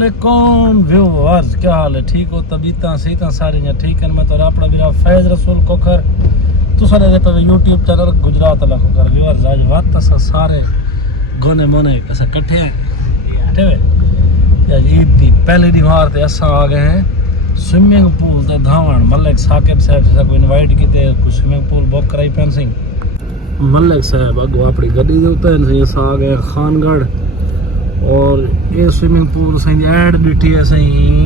वालेकुम व्यूअर्स, क्या हाल है? ठीक हो? तबीयतां सेहतां सारियां ठीक हैं? मैं तो अपना मेरा फैज रसूल कोखर तुसा दे पे यूट्यूब चैनल गुजरात वाला कोखर व्यूअर्स। आज वक्त असा सारे गोने मोने असा इकट्ठे हैं ठीक है। आज ईद दी पहले दीवार ते असा आ गए हैं स्विमिंग पूल ते धावण। मलिक साकिब साहब से को इनवाइट कीते कुछ स्विमिंग पूल बुक कराई पैन सिंह मलिक साहब अगो अपनी गड्डी दे उत्ते असा आ गए खानगढ़। और ये स्विमिंग पूल सही ऐड डिठी है सही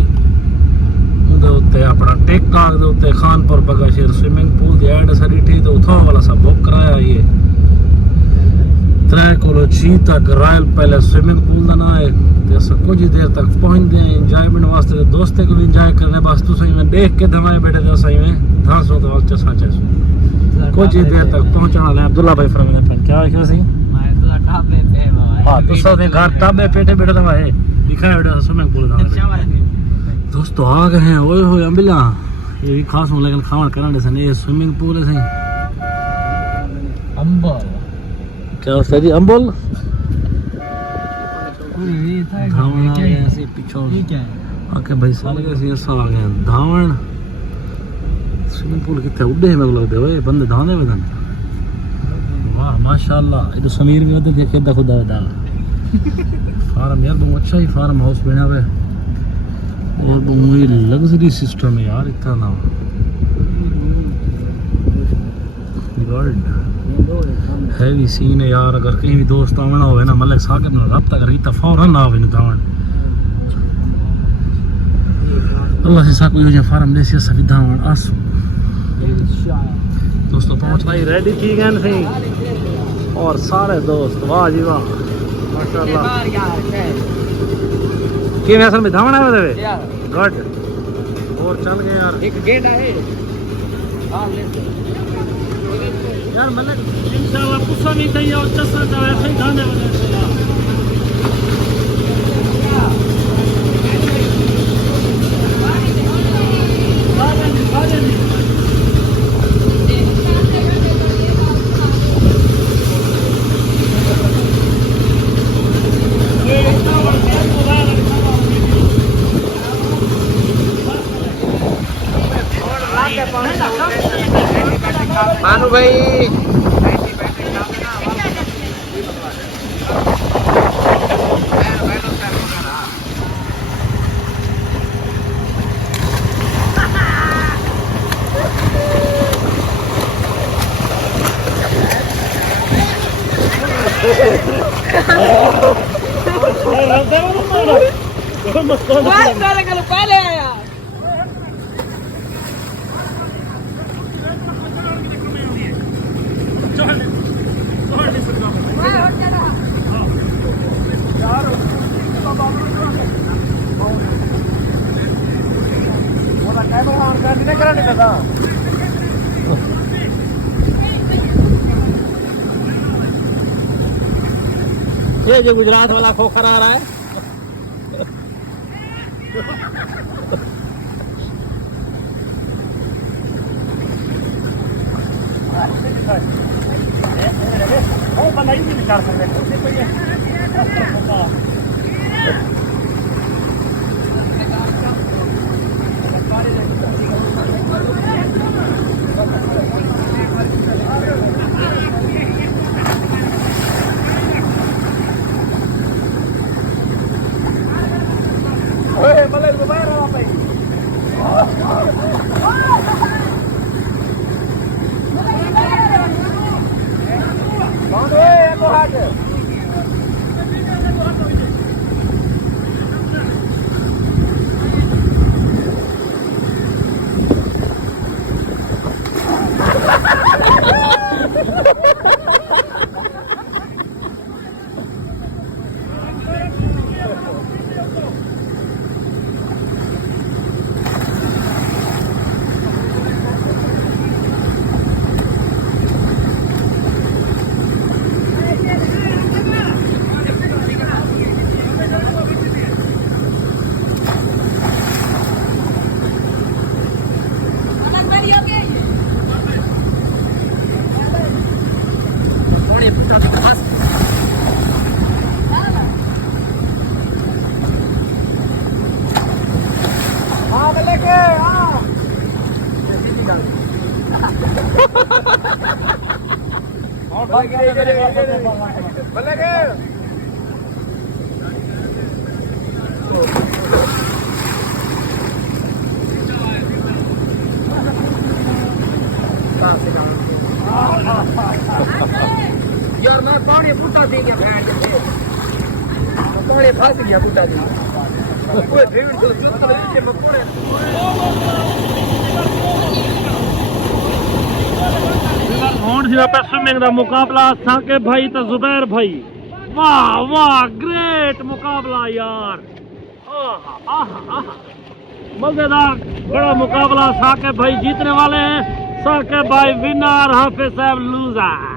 उत्ते अपना टेकटाक दे उत्ते खानपुर बगाशेर स्विमिंग पूल दी ऐड असा डिठी तो उथों वाला सब बुक कराया। ये 3 किलो 6 तक रॉयल पैलेस स्विमिंग पूल का ना है तो अस कुछ ही देर तक पहुंचते हैं इंजॉयमेंट वास्ते। दोस्तें को भी इंजॉय करने बस तुम सही में देख के धमाए बैठे थे सही में धांसो तो चसा चसो कुछ ही देर तक पहुंचना है। अब्दुल्ला भाई फरमाते हैं क्या क्या सही हाँ तो सब घर टाबे पेटे बैठे दवाए दिखाया बैठा स्विमिंग पूल का। दोस्तों आ गए हैं ओए होए अम्बिला ये भी खास हूँ लेकिन खावन करने से ये स्विमिंग पूल है सही अंबल क्या होता है जी अंबल धावण आ गए ऐसे पीछे आके भाई साल के ऐसा आ गए धावण स्विमिंग पूल कितने उड़े हैं मेरे लगते हुए बंदे धावने में वाह माशाल्लाह। ये तो समीर भी होते देखे दा खुदा दा फार्म यार बहुत अच्छा ही फार्म हाउस बना हुआ है और बहुत लग्जरी सिस्टम है यार इतना ना गॉड हैवी सीन है यार। अगर कहीं भी दोस्त आना हो ना मलिक साकिब ना रब्ता कर इतना फौरन ना आवे दावण अल्लाह से साको ये फार्म दे सी धावण आसू दोस्तों पहुंच भाई रेडी थी गए सही और सारे दोस्त वाह जी वाह माशाल्लाह कि असल में धावण आए थे गुड और चल गए यार एक गेट है हां ले यार मतलब इंशाल्लाह पूछा नहीं चाहिए और चसा का ऐसे ही खाने वाले मानू भाई पहले आया ये जो गुजरात वाला खोखर आ रहा है वो बनाई भी निकाल सकते भले के यार मैं पानी पुटा दे गया पानी फंस गया पुटा दे कोई भीड़ तो चुप के मकोड़े ਹੁਣ ਸੀ ਆਪੇ ਸਵਿਮਿੰਗ ਦਾ ਮੁਕਾਬਲਾ ਸਾਕੇ ਭਾਈ ਤੇ ਜ਼ੁਬੈਰ ਭਾਈ ਵਾਹ ਵਾਹ ਗ੍ਰੇਟ ਮੁਕਾਬਲਾ यार आहा आहा मजेदार बड़ा मुकाबला साके भाई जीतने वाले हैं साके भाई विनर हाफिज साहब लूजर